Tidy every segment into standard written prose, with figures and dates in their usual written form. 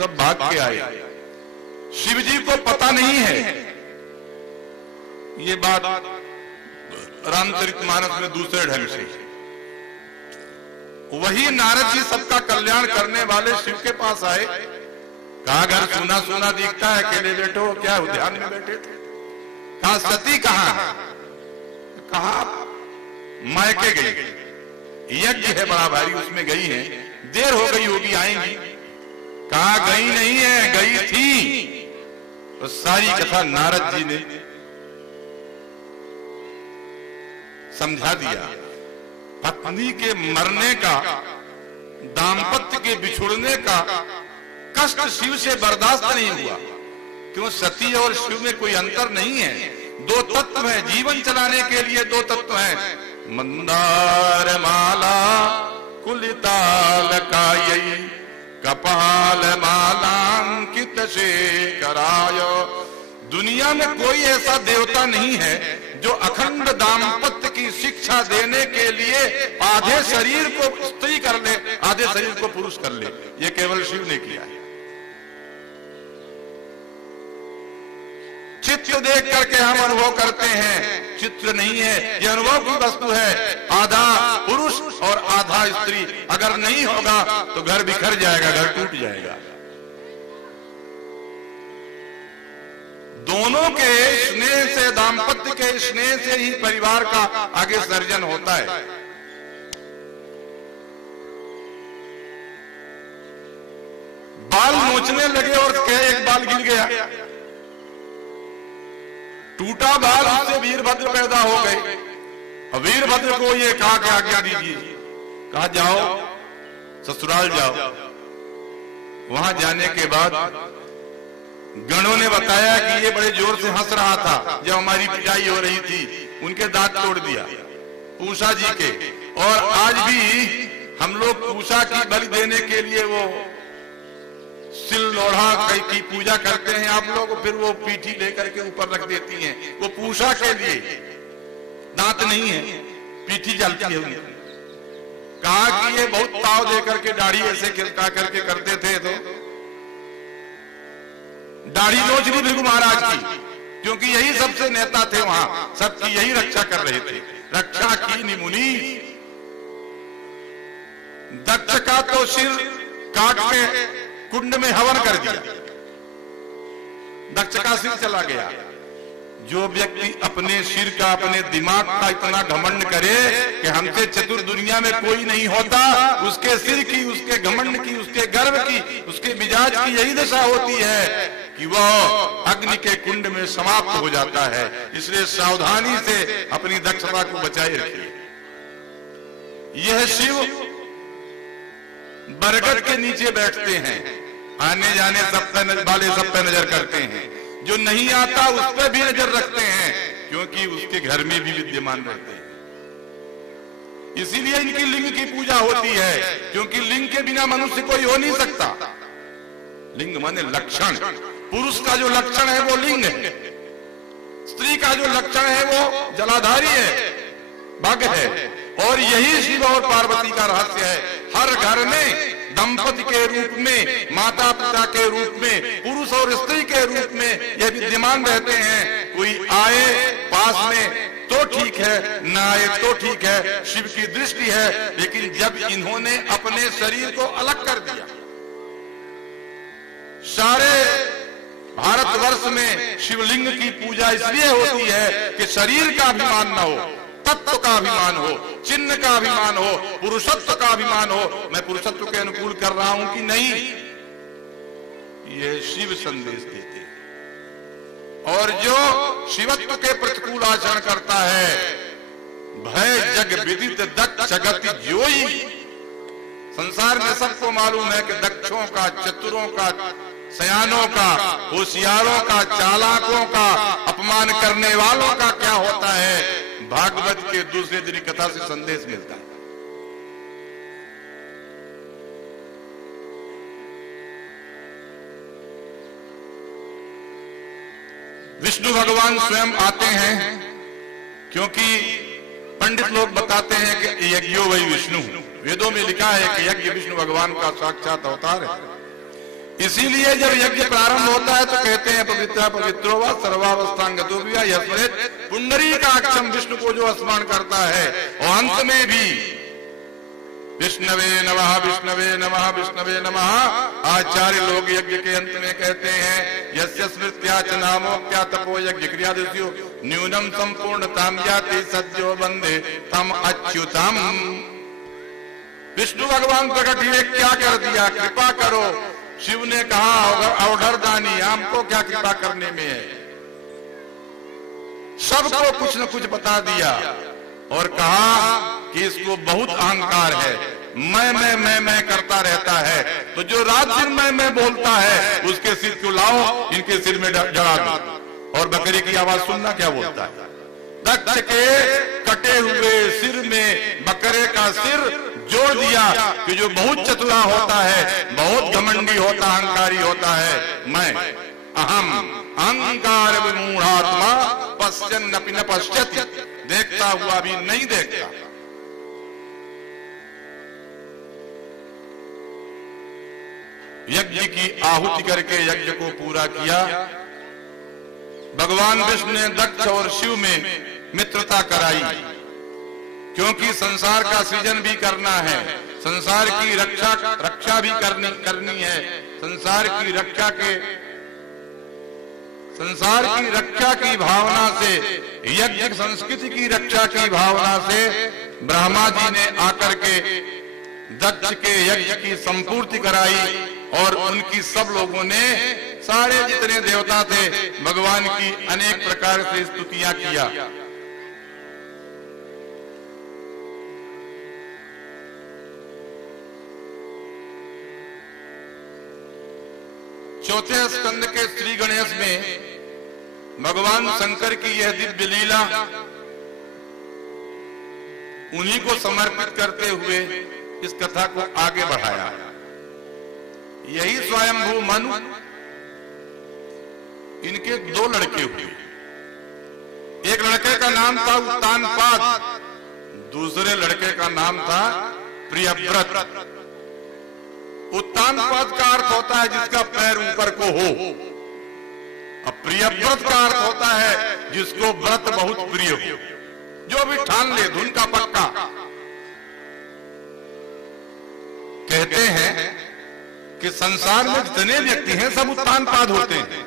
सब भाग के आए। शिव जी को पता नहीं है ये बात रामचरितमानस में दूसरे ढंग से। वही नारद जी सबका कल्याण करने वाले शिव के पास आए। कहा घर सुना सुना दिखता है, अकेले बैठे हो क्या? उद्यान में बैठे थे। कहा सती कहाँ है? कहा मायके गई, यज्ञ है बड़ा भारी उसमें गई है, देर हो गई होगी आएंगी। कहा गई नहीं है, गई थी। तो सारी कथा नारद जी ने समझा दिया। पत्नी के मरने का, दाम्पत्य के बिछुड़ने का कष्ट शिव से बर्दाश्त नहीं हुआ। क्यों? सती और शिव में कोई अंतर नहीं है, दो तत्व हैं। जीवन चलाने के लिए दो तत्व हैं, मंदार माला कुलिताल कायई कपाल मालांकित शेखराय। दुनिया में कोई ऐसा देवता नहीं है जो अखंड दाम्पत्य की शिक्षा देने के लिए आधे शरीर को स्त्री कर ले, आधे शरीर को पुरुष कर ले। ये केवल शिव ने किया है। चित्र देख करके हम अनुभव करते हैं, चित्र नहीं है, ये अनुभव की वस्तु है। आधा पुरुष और आधा स्त्री अगर नहीं होगा तो घर बिखर जाएगा, घर टूट जाएगा। दोनों के स्नेह से, दाम्पत्य के स्नेह से ही परिवार का आगे सर्जन होता है। बाल नोचने लगे और कहे एक बाल गिर गया, टूटा बाल, उससे वीरभद्र पैदा हो गए। अब वीरभद्र को ये कहा कि आज्ञा दीजिए। कहा जाओ ससुराल जाओ। वहां जाने के बाद गणों ने बताया कि ये बड़े जोर से हंस रहा था जब हमारी पिटाई हो रही थी, उनके दांत तोड़ दिया पूषा जी के। और आज भी हम लोग पूषा की बलि देने के लिए वो सिल लोढ़ा की पूजा करते हैं आप लोग, फिर वो पीठी लेकर के ऊपर रख देती हैं। वो पूषा के लिए, दांत नहीं है, पीठी जलती है उनकी। कहा कि ये बहुत ताव दे करके दाढ़ी ऐसे खिलका करके करते थे, तो दाढ़ी नोच ली भृगु महाराज की, क्योंकि यही सबसे नेता थे वहां, सबकी यही रक्षा कर रहे थे। रक्षा की निमुनी। दक्ष का तो सिर काट के कुंड में हवन कर दिया, दक्ष का सिर चला गया। जो व्यक्ति अपने सिर का, अपने दिमाग का इतना घमंड करे कि हमसे चतुर दुनिया में कोई नहीं होता, उसके सिर की, उसके घमंड की, उसके गर्व की, उसके मिजाज की यही दशा होती है कि वह अग्नि के कुंड में समाप्त हो जाता है। इसलिए सावधानी से अपनी दक्षता को बचाए रखिए। यह शिव बरगद के नीचे बैठते हैं, आने जाने सब पे वाले सब पे नजर करते हैं, जो नहीं आता उस पर भी नजर रखते हैं, क्योंकि उसके घर में भी विद्यमान रहते हैं। इसीलिए इनकी लिंग की पूजा होती है, क्योंकि लिंग के बिना मनुष्य कोई हो नहीं सकता। लिंग माने लक्षण। पुरुष का जो लक्षण है वो लिंग है, स्त्री का जो लक्षण है वो जलाधारी है, भग है। और यही शिव और पार्वती का रहस्य है। हर घर में दंपति के रूप में, माता पिता के रूप में, पुरुष और स्त्री के रूप में ये विद्यमान रहते हैं। कोई आए पास में तो ठीक है, ना आए तो ठीक है, शिव की दृष्टि है। लेकिन जब इन्होंने अपने शरीर को अलग कर दिया, सारे भारतवर्ष में शिवलिंग की पूजा इसलिए होती है कि शरीर का अभिमान न हो, तत्व का अभिमान हो, चिन्ह का अभिमान हो, पुरुषत्व का अभिमान हो। मैं पुरुषत्व के अनुकूल कर रहा हूं कि नहीं, ये शिव संदेश देते हैं। और जो शिवत्व के प्रतिकूल आचरण करता है, भय जग विदित दक्ष गति जोई। संसार में सबको मालूम है कि दक्षों का, चतुरों का, सयानों का, होशियारों का, चालाकों का, अपमान करने वालों का क्या होता है। भागवत के दूसरे दिन कथा से संदेश मिलता है। विष्णु भगवान स्वयं आते हैं, क्योंकि पंडित लोग बताते हैं कि यज्ञो वही विष्णु। वेदों में लिखा है कि यज्ञ विष्णु भगवान का साक्षात अवतार है। इसीलिए जब यज्ञ प्रारंभ होता है तो कहते हैं पवित्र पवित्रो व सर्वावस्थांगतो भी पुंडरीकाक्षम, विष्णु को जो स्मरण करता है। और अंत में भी विष्णवे नमः विष्णवे नमः विष्णवे नमः। आचार्य लोग यज्ञ के अंत में कहते हैं यस्य स्मृत्या च नामोक्त्या तपो यज्ञ क्रियादिषु न्यूनम संपूर्णताम याति सद्यो वंदे तम अच्युतम। विष्णु भगवान प्रकट हुए, क्या कर दिया, कृपा करो। शिव ने कहा ऑर्डर दानी, हमको क्या कृपा करने में है। सबको कुछ न कुछ बता दिया और कहा कि इसको बहुत अहंकार है, मैं करता रहता है। तो जो रात दिन मैं बोलता है उसके सिर को लाओ, इनके सिर में जड़ा दो। और बकरी की आवाज सुनना क्या बोलता है। दक्ष के कटे हुए सिर में बकरे का सिर जोड़ दिया कि जो बहुत चतुरा होता है, बहुत घमंडी होता, अहंकारी होता है। मैं अहम अहंकार विमूढ़ात्मा पश्यन्नपि न पश्यति, देखता हुआ भी नहीं देखता। यज्ञ की आहुति करके यज्ञ को पूरा किया। भगवान विष्णु ने दक्ष और शिव में मित्रता कराई, क्योंकि संसार का सृजन भी करना है, संसार की रक्षा भी करनी है। संसार की रक्षा की भावना से, यज्ञ संस्कृति की रक्षा की भावना से ब्रह्मा जी ने आकर के दक्ष के यज्ञ की संपूर्ति कराई। और उनकी सब लोगों ने, सारे जितने देवता थे, भगवान की अनेक प्रकार से स्तुतियां किया। चौथे स्कंद के श्री गणेश में भगवान शंकर की यह दिव्य लीला उन्हीं को समर्पित करते हुए इस कथा को आगे बढ़ाया। यही स्वयंभू मनु, इनके दो लड़के हुए। एक लड़के का नाम था उत्तानपाद, दूसरे लड़के का नाम था प्रियव्रत। उत्तानपाद का अर्थ होता है जिसका पैर ऊपर को हो, अब प्रियव्रत का अर्थ होता है जिसको व्रत बहुत प्रिय हो, जो भी ठान ले धुन का पक्का। कहते हैं कि संसार में जितने व्यक्ति हैं सब उत्तानपाद होते हैं।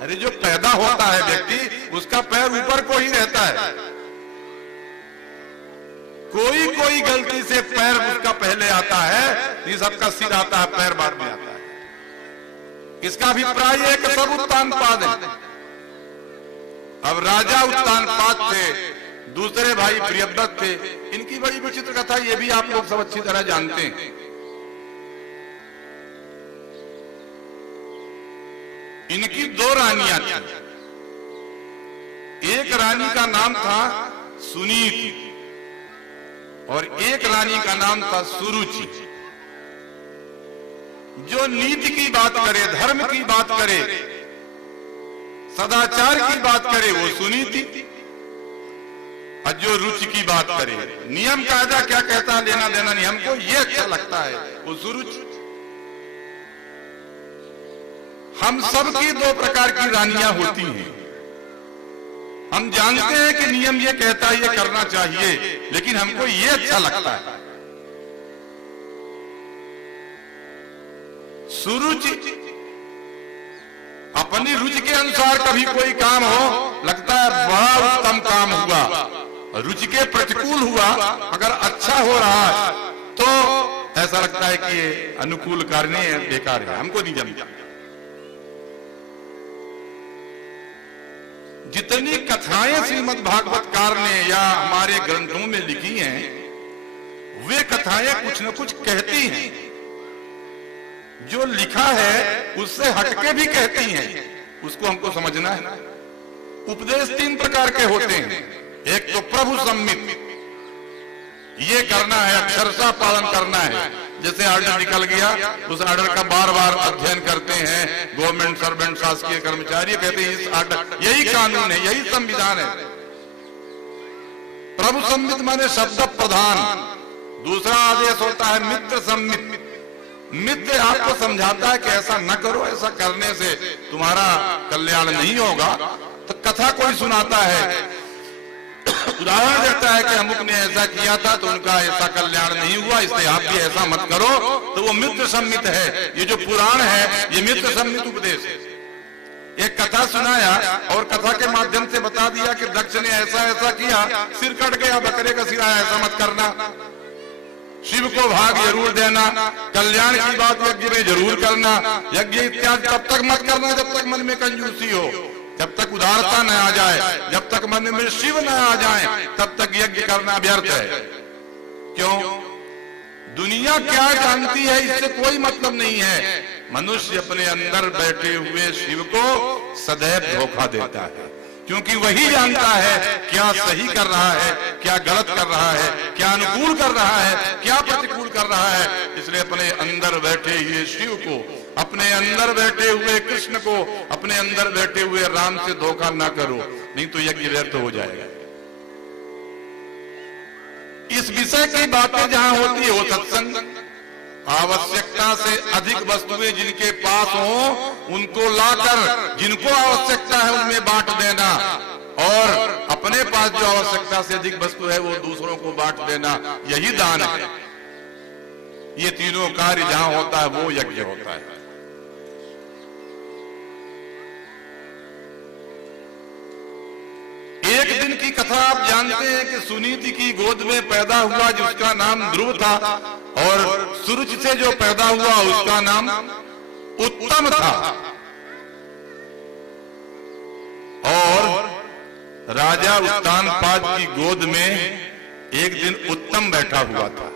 अरे जो पैदा होता है व्यक्ति, उसका पैर ऊपर को ही रहता है। कोई गलती से पैर उसका पहले आता है, ये सबका सिर आता है, पैर बाद में आता है। इसका अभिप्राय है कि सब उत्तानपाद है। अब राजा उत्तानपाद थे, दूसरे भाई प्रियव्रत थे। इनकी बड़ी विचित्र कथा, ये भी आप लोग सब अच्छी तरह जानते हैं। इनकी दो रानियां थी। एक रानी का नाम था सुनीति और एक रानी का नाम था सुरुचि। जो नीति की बात करे, धर्म की बात करे, सदाचार की बात करे वो सुनीति, और जो रुचि की बात करे, नियम कायदा क्या कहता है, लेना देना नहीं, हमको ये अच्छा लगता है, वो सुरुचि। हम सब की दो प्रकार की रानियां होती हैं। हम जानते हैं कि नियम ये कहता है ये करना चाहिए, लेकिन हमको ये अच्छा लगता है। सुरुचि, अपनी रुचि के अनुसार कभी कोई काम हो, लगता है बड़ा उत्तम काम हुआ, रुचि के प्रतिकूल हुआ, अगर अच्छा हो रहा है तो ऐसा लगता है कि ये अनुकूल कार्य नहीं है, बेकार है, हमको नहीं जमता। जितनी कथाएं श्रीमद् भागवतकार ने या हमारे ग्रंथों में लिखी हैं, वे कथाएं कुछ न कुछ कहती हैं। जो लिखा है उससे हटके भी कहती हैं, उसको हमको समझना है। उपदेश तीन प्रकार के होते हैं। एक तो प्रभु सम्मित, ये करना है, अक्षरशः पालन करना है। जैसे आर्डर निकल गया, उस आर्डर का बार बार अध्ययन करते हैं गवर्नमेंट सर्वेंट, शासकीय कर्मचारी, कहते हैं इस आर्डर, यही कानून है, यही संविधान है। प्रभु सम्मित माने शब्द प्रधान। दूसरा आदेश होता है मित्र सम्मित, मित्र आपको समझाता है कि ऐसा न करो, ऐसा करने से तुम्हारा कल्याण नहीं होगा, तो कथा कोई सुनाता है, उदाहरण देता है कि अमुक ने ऐसा किया था तो उनका ऐसा कल्याण नहीं हुआ, इसलिए आप भी ऐसा मत करो, तो वो मित्र सम्मित है। ये जो पुराण है ये मित्र सम्मित उपदेश है। एक कथा सुनाया और कथा के माध्यम से बता दिया कि दक्ष ने ऐसा ऐसा किया, सिर कट गया, बकरे का सिर आया, ऐसा मत करना, शिव को भाग जरूर देना, कल्याण की बात यज्ञ में जरूर करना, यज्ञ इत्यादि तब तक मत करना जब तक मन में कंजूसी हो, जब तक उदारता न आ जाए, जब तक मन में शिव न आ जाए, तब तक यज्ञ करना व्यर्थ है। क्यों? दुनिया क्या जानती है इससे कोई मतलब नहीं है। मनुष्य अपने अंदर बैठे हुए शिव को सदैव धोखा देता है, क्योंकि वही जानता है क्या सही कर रहा है, क्या गलत कर रहा है, क्या अनुकूल कर रहा है, क्या प्रतिकूल कर रहा है। इसलिए अपने अंदर बैठे हुए शिव को, अपने अंदर बैठे हुए कृष्ण को, अपने अंदर बैठे हुए राम से धोखा ना करो, नहीं तो यज्ञ व्यर्थ हो जाएगा। इस विषय की बातें जहां होती है वो सत्संग, आवश्यकता से अधिक वस्तुएं जिनके पास हो उनको लाकर जिनको आवश्यकता है उनमें बांट देना, और अपने पास जो आवश्यकता से अधिक वस्तु है वो दूसरों को बांट देना, यही दान है। ये तीनों कार्य जहां होता है वो यज्ञ होता है। एक दिन की कथा आप जानते हैं कि सुनीति की गोद में पैदा हुआ जिसका नाम ध्रुव था, और सूरज से जो पैदा हुआ उसका नाम उत्तम था। और राजा उत्तानपाद की गोद में एक दिन उत्तम बैठा हुआ था।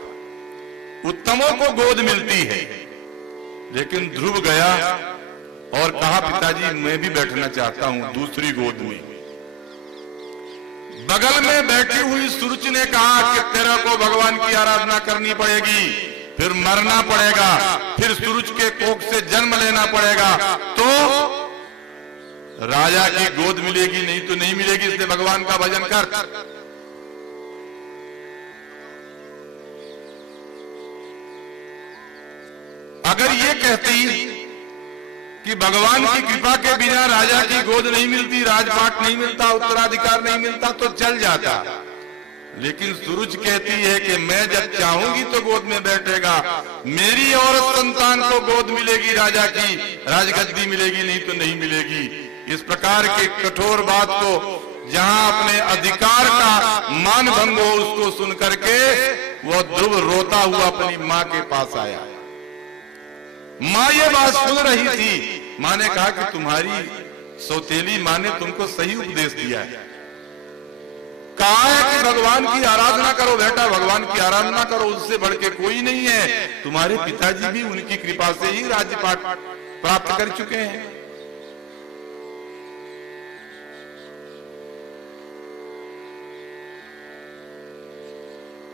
उत्तमों को गोद मिलती है, लेकिन ध्रुव गया और कहा पिताजी मैं भी बैठना चाहता हूं दूसरी गोद में। बगल में बैठी हुई सूरज ने कहा कि तेरा को भगवान की आराधना करनी पड़ेगी, फिर मरना पड़ेगा, फिर सूरज के कोख से जन्म लेना पड़ेगा, तो राजा की गोद मिलेगी, नहीं तो नहीं मिलेगी, इसलिए भगवान का भजन कर। अगर ये कहती कि भगवान की कृपा के बिना राजा की गोद नहीं मिलती, राजपाट नहीं मिलता, उत्तराधिकार नहीं मिलता, तो चल जाता। लेकिन सूरज कहती है कि मैं जब चाहूंगी तो गोद में बैठेगा, मेरी औरत संतान को गोद मिलेगी राजा की, राजगद्दी मिलेगी, नहीं तो नहीं मिलेगी। इस प्रकार के कठोर बात को जहां अपने अधिकार का मान भंग हो उसको सुन करके वो ध्रुव रोता हुआ अपनी माँ के पास आया। माँ ये बात सुन रही थी। माँ ने कहा कि तुम्हारी सौतेली माँ ने तुमको सही उपदेश दिया है, कहा है कि भगवान की आराधना करो बेटा, भगवान की आराधना करो, उससे बढ़ के कोई नहीं है। तुम्हारे पिताजी भी उनकी कृपा से ही राज्यपाट प्राप्त कर चुके हैं।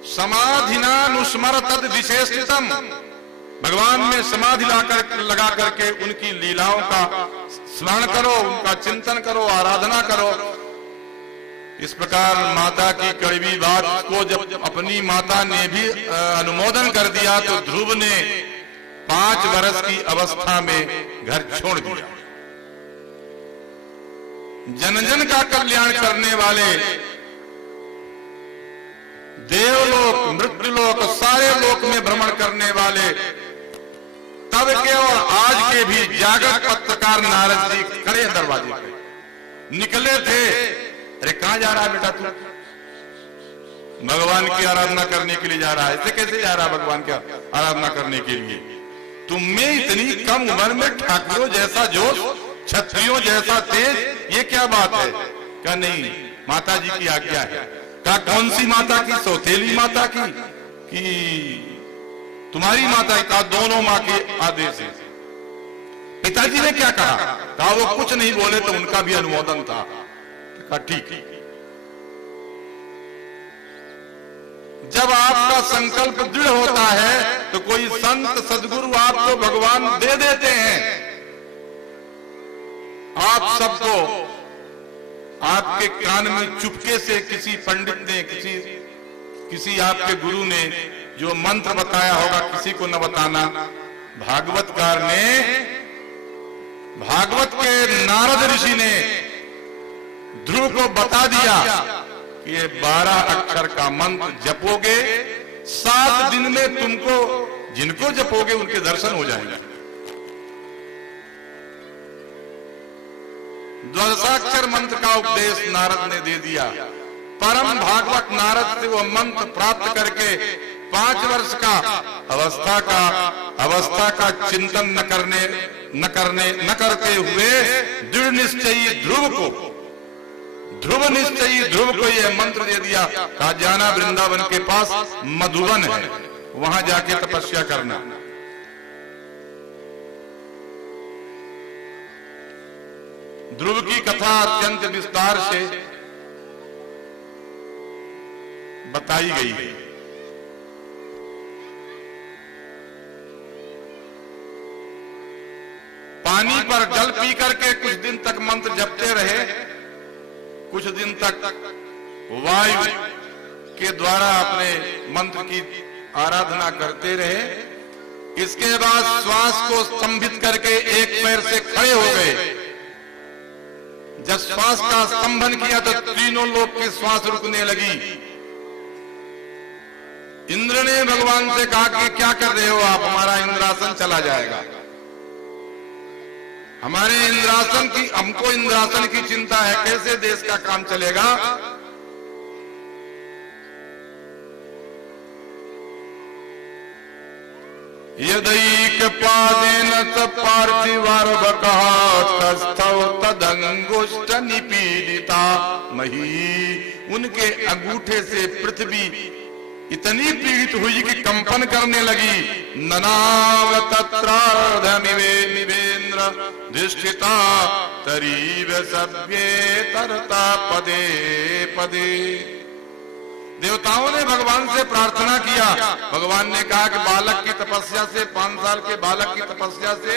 समाधिनानुस्मर तद विशेषितम, भगवान में समाधि लगा करके उनकी लीलाओं का स्मरण करो, उनका चिंतन करो, आराधना करो। इस प्रकार माता की कड़वी बात को जब अपनी माता ने भी अनुमोदन कर दिया तो ध्रुव ने 5 वर्ष की अवस्था में घर छोड़ दिया। जन जन का कल्याण करने वाले, देवलोक मृत्युलोक सारे लोक में भ्रमण करने वाले तब के और आज के भी जागृत पत्रकार नारद जी खड़े दरवाजे पे निकले थे। अरे कहां जा रहा है बेटा तू? भगवान की आराधना करने के लिए जा रहा है। ऐसे कैसे जा रहा है भगवान की आराधना करने के लिए? तुम में इतनी कम उम्र में ठाकुरों जैसा जोश, क्षत्रियों जैसा तेज, ये क्या बात है? क्या नहीं, माता जी की आज्ञा है। क्या कौन सी माता की? सौतेली माता की कि तुम्हारी माता का? दोनों माँ के आदेश है। पिताजी ने क्या कहा? कहा वो कुछ नहीं बोले तो उनका भी अनुमोदन था। कहा ठीक। जब आपका संकल्प दृढ़ होता है तो कोई संत सदगुरु आपको भगवान दे देते हैं। आप सबको आपके कान में चुपके से किसी पंडित ने, किसी आपके गुरु ने जो मंत्र बताया होगा, किसी को न बताना, भागवतकार ने, भागवत के नारद ऋषि ने ध्रुव को बता दिया कि ये 12 अक्षर का मंत्र जपोगे 7 दिन में तुमको, जिनको जपोगे उनके दर्शन हो जाएंगे। द्वादशाक्षर मंत्र का उपदेश नारद ने दे दिया। परम भागवत नारद से वो मंत्र प्राप्त करके 5 वर्ष का अवस्था का चिंतन न करते हुए दृढ़ निश्चयी ध्रुव को यह मंत्र दे दिया, कहा जाना वृंदावन के पास मधुबन है, वहां जाके तपस्या करना। ध्रुव की कथा अत्यंत विस्तार से बताई गई है। पानी पर जल पी करके कुछ दिन तक मंत्र जपते रहे, कुछ दिन तक वायु के द्वारा अपने मंत्र की आराधना करते रहे। इसके बाद श्वास को स्तंभित करके एक पैर से खड़े हो गए। जब श्वास का स्तंभन किया तो तीनों लोक की श्वास रुकने लगी। इंद्र ने भगवान से कहा कि क्या कर रहे हो आप, हमारा इंद्रासन चला जाएगा। हमको इंद्रासन की चिंता है, कैसे देश का काम चलेगा। यदैक पादेन च पार्थिवार्भकः तस्थौ तदंगुष्ठ निपीडिता मही। उनके अंगूठे से पृथ्वी इतनी पीड़ित हुई कि कंपन करने लगी। ननाव तत्रार्धमिवेन्द्र धिष्ठिता तरीव सभ्ये तरता पदे पदे। देवताओं ने भगवान से प्रार्थना किया। भगवान ने कहा कि बालक की तपस्या से, 5 साल के बालक की तपस्या से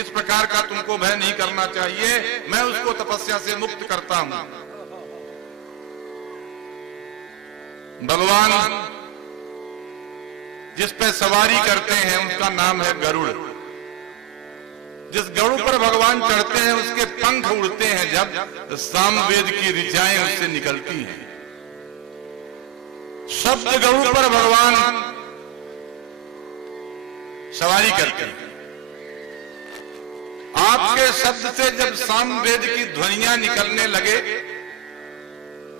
इस प्रकार का तुमको भय नहीं करना चाहिए, मैं उसको तपस्या से मुक्त करता हूं। भगवान जिस पे सवारी करते हैं उसका नाम है गरुड़। जिस गरुड़ पर भगवान चढ़ते हैं उसके पंख उड़ते हैं, जब सामवेद की ऋचाएं उससे निकलती हैं। शब्द गरुड़ पर भगवान सवारी करते हैं। आपके शब्द से जब सामवेद की ध्वनियां निकलने लगे,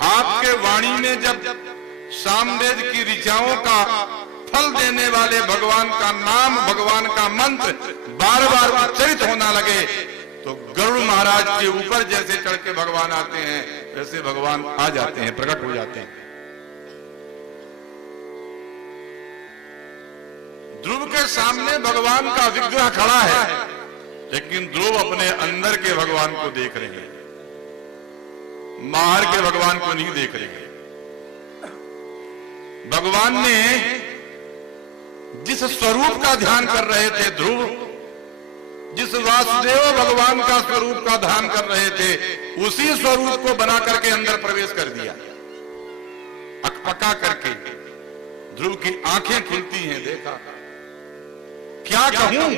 आपके वाणी में जब सामवेद की ऋचाओं का फल देने वाले भगवान का नाम, भगवान का मंत्र बार बार उच्चरित होना लगे, तो गरुड़ महाराज के ऊपर जैसे चढ़ के भगवान आते हैं वैसे भगवान आ जाते हैं, प्रकट हो जाते हैं। ध्रुव के सामने भगवान का विग्रह खड़ा है, लेकिन ध्रुव अपने अंदर के भगवान को देख रहे हैं, बाहर के भगवान को नहीं देख रहे। भगवान ने जिस स्वरूप का ध्यान कर रहे थे ध्रुव, जिस वासुदेव भगवान का स्वरूप का ध्यान कर रहे थे, उसी स्वरूप को बना करके अंदर प्रवेश कर दिया। अकपका करके ध्रुव की आंखें खुलती हैं, देखा क्या कहूं।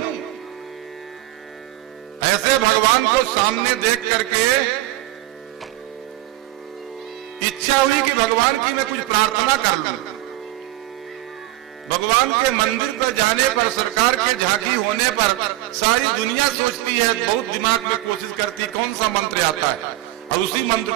ऐसे भगवान को सामने देख करके इच्छा हुई कि भगवान की मैं कुछ प्रार्थना कर लूं। भगवान के मंदिर पर जाने पर, सरकार के झांकी होने पर सारी दुनिया सोचती है, बहुत दिमाग में कोशिश करती कौन सा मंत्र आता है, और उसी मंत्र